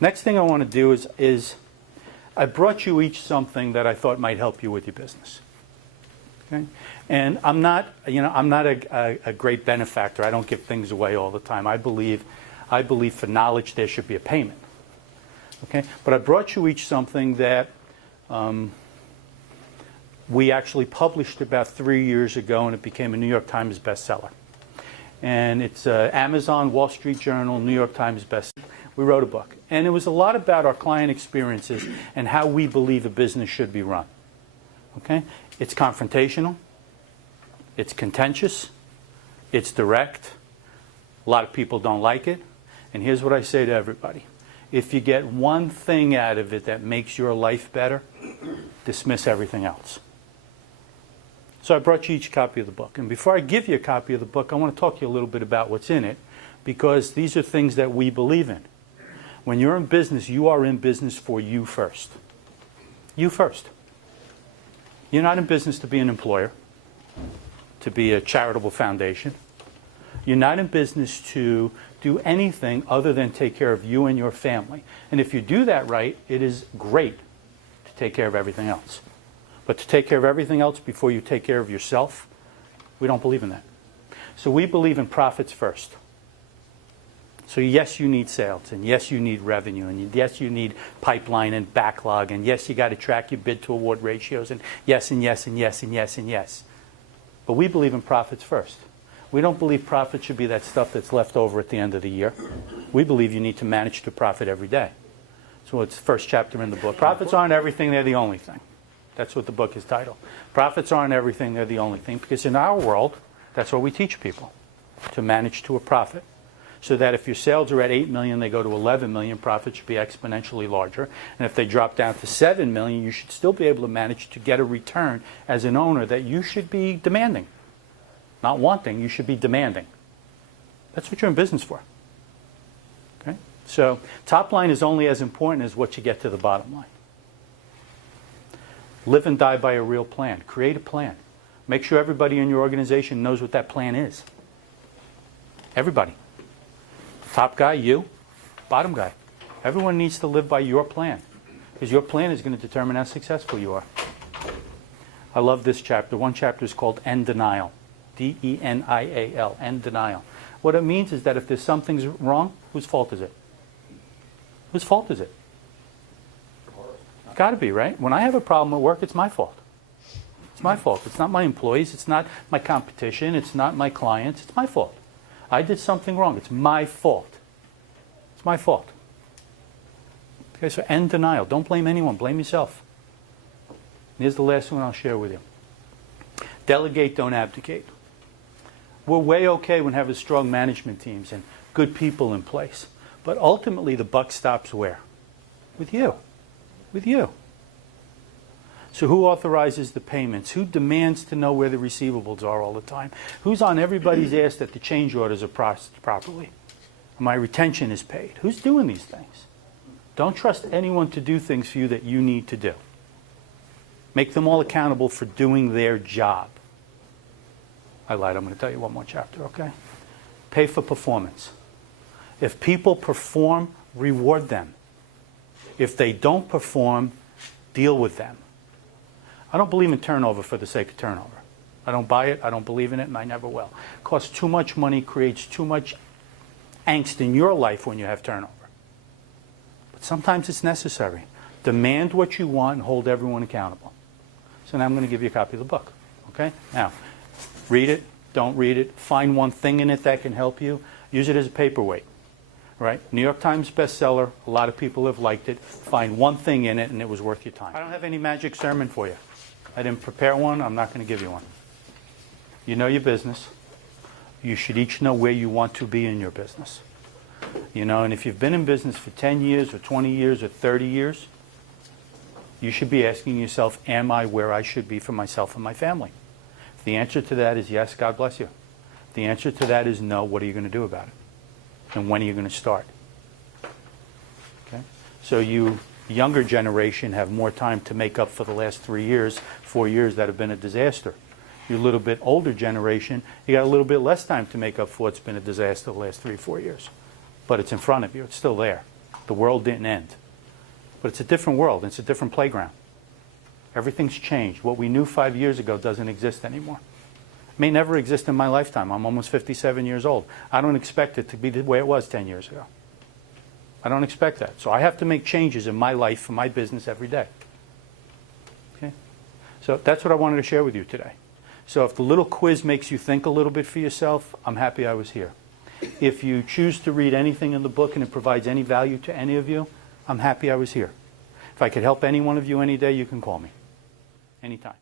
Next thing I want to do is I brought you each something that I thought might help you with your business. Okay? And I'm not a great benefactor. I don't give things away all the time. I believe for knowledge there should be a payment. Okay? But I brought you each something that we actually published about 3 years ago, and it became a New York Times bestseller. And it's Amazon, Wall Street Journal, New York Times bestseller. We wrote a book. And it was a lot about our client experiences and how we believe a business should be run. Okay? It's confrontational. It's contentious. It's direct. A lot of people don't like it. And here's what I say to everybody. If you get one thing out of it that makes your life better, dismiss everything else. So I brought you each a copy of the book. And before I give you a copy of the book, I want to talk to you a little bit about what's in it, because these are things that we believe in. When you're in business, you are in business for you first. You first. You're not in business to be an employer, to be a charitable foundation. You're not in business to do anything other than take care of you and your family. And if you do that right, it is great to take care of everything else. But to take care of everything else before you take care of yourself, we don't believe in that. So we believe in profits first. So yes, you need sales, and yes, you need revenue, and yes, you need pipeline and backlog, and yes, you got to track your bid to award ratios, and yes, and yes, and yes, and yes, and yes. But we believe in profits first. We don't believe profit should be that stuff that's left over at the end of the year. We believe you need to manage to profit every day. So it's the first chapter in the book. Profits aren't everything, they're the only thing. That's what the book is titled. Profits aren't everything, they're the only thing. Because in our world, that's what we teach people, to manage to a profit. So that if your sales are at 8 million, they go to 11 million, profit should be exponentially larger. And if they drop down to 7 million, you should still be able to manage to get a return as an owner that you should be demanding. Not wanting, you should be demanding. That's what you're in business for. Okay? So top line is only as important as what you get to the bottom line. Live and die by a real plan. Create a plan. Make sure everybody in your organization knows what that plan is. Everybody. Top guy, you. Bottom guy. Everyone needs to live by your plan, because your plan is going to determine how successful you are. I love this chapter. One chapter is called End Denial. D-E-N-I-A-L. End denial. What it means is that if there's something's wrong, whose fault is it? Whose fault is it? It's got to be, right? When I have a problem at work, it's my fault. It's my fault. It's not my employees. It's not my competition. It's not my clients. It's my fault. I did something wrong. It's my fault. It's my fault. Okay, so end denial. Don't blame anyone. Blame yourself. And here's the last one I'll share with you. Delegate, don't abdicate. We're way okay when having strong management teams and good people in place. But ultimately, the buck stops where? With you. With you. So who authorizes the payments? Who demands to know where the receivables are all the time? Who's on everybody's ass that the change orders are processed properly? My retention is paid. Who's doing these things? Don't trust anyone to do things for you that you need to do. Make them all accountable for doing their job. I lied. I'm going to tell you one more chapter, okay? Pay for performance. If people perform, reward them. If they don't perform, deal with them. I don't believe in turnover for the sake of turnover. I don't buy it, I don't believe in it, and I never will. It costs too much money, creates too much angst in your life when you have turnover. But sometimes it's necessary. Demand what you want and hold everyone accountable. So now I'm going to give you a copy of the book. Okay? Now, read it, don't read it, find one thing in it that can help you. Use it as a paperweight. Right? New York Times bestseller. A lot of people have liked it. Find one thing in it and it was worth your time. I don't have any magic sermon for you. I didn't prepare one. I'm not going to give you one. You know your business. You should each know where you want to be in your business. You know, and if you've been in business for 10 years or 20 years or 30 years, you should be asking yourself, am I where I should be for myself and my family? If the answer to that is yes, God bless you. If the answer to that is no, what are you going to do about it? And when are you going to start? Okay? So you younger generation have more time to make up for the last 3 years, 4 years that have been a disaster. You little bit older generation, you got a little bit less time to make up for what's been a disaster the last 3 or 4 years. But it's in front of you. It's still there. The world didn't end. But it's a different world. It's a different playground. Everything's changed. What we knew 5 years ago doesn't exist anymore. It may never exist in my lifetime. I'm almost 57 years old. I don't expect it to be the way it was 10 years ago. I don't expect that. So I have to make changes in my life, for my business every day. Okay? So that's what I wanted to share with you today. So if the little quiz makes you think a little bit for yourself, I'm happy I was here. If you choose to read anything in the book and it provides any value to any of you, I'm happy I was here. If I could help any one of you any day, you can call me. Anytime.